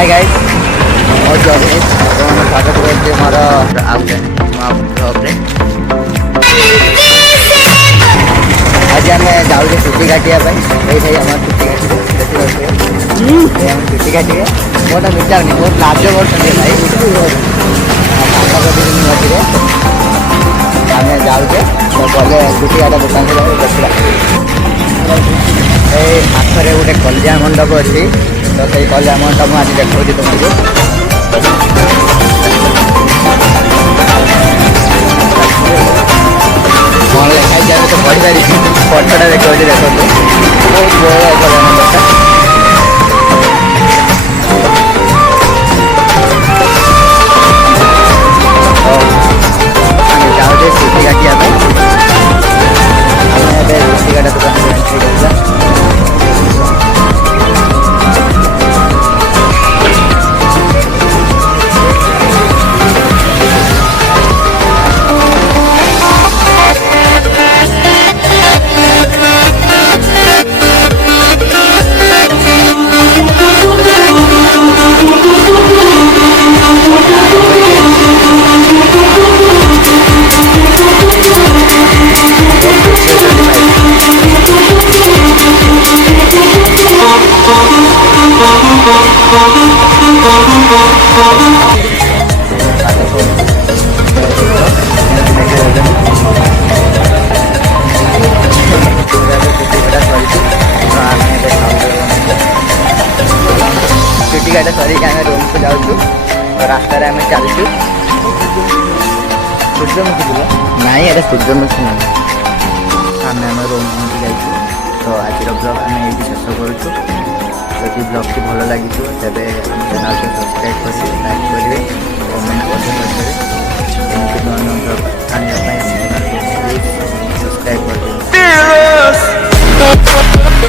Hi guys और जगदीश ଆପଣମାନେ ସ୍ୱାଗତ କରୁଛି ମୋର ଆଉ ଜଣେ ବ୍ଲଗ୍ରେ। ଆଜି ଆମେ ଯାଉଛେ ଚୁଟି କାଟିବା ପାଇଁ। ଏଇଠି ଆମର ଚୁଟି କାଟିବେ ଦେଖିପାରୁଥିବେ ଆମେ ଚୁଟି କାଟିବେ। ମୋଟା ମିଟାଉନି ବହୁତ ଲାଜ କରୁଛନ୍ତି ଭାଇ ମଝିରେ ଆମେ ଯାଉଛେ ତ ଗଲେ ଚୁଟି କାଟା ଦୋକାନରେ ଯାଇ ଦେଖିବା। ଏଇ ପାଖରେ ଗୋଟେ କଲ୍ୟାଣ ମଣ୍ଡପ ଅଛି ତ ସେଇ କଲ୍ୟାଣ ମଣ୍ଡପ ମୁଁ ଆଜି ଦେଖାଉଛି ତୁମକୁ। କ'ଣ ଲେଖା ହେଇଛି ଆମେ ତ ପଢ଼ିପାରିବି ଫଟୋଟା ଦେଖାଉଛି ଦେଖନ୍ତୁ ବହୁତ ବଡ଼ କଲ୍ୟାଣ ମଣ୍ଡପଟା। ଆମେ ଯାଉଛେ ଚୁଟି କାଟିବା ପାଇଁ। ଆମେ ଏବେ ଚୁଟି କାଟା ଦୋକାନରେ ଏଣ୍ଟ୍ରି କରିବା। चुटी काटा सरिक आम रूम को जाऊँ रास्त आम चलचु सूर्यमुखी बोल ना ये सूर्यमुखी ना आम आम रूम पहुँची जाइए। तो आज ब्लग आम ये शेष करुँ। जदि ब्लग टी भल लगी तेज चैनल को सब्सक्राइब कर लाइक